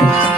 Bye. Mm -hmm.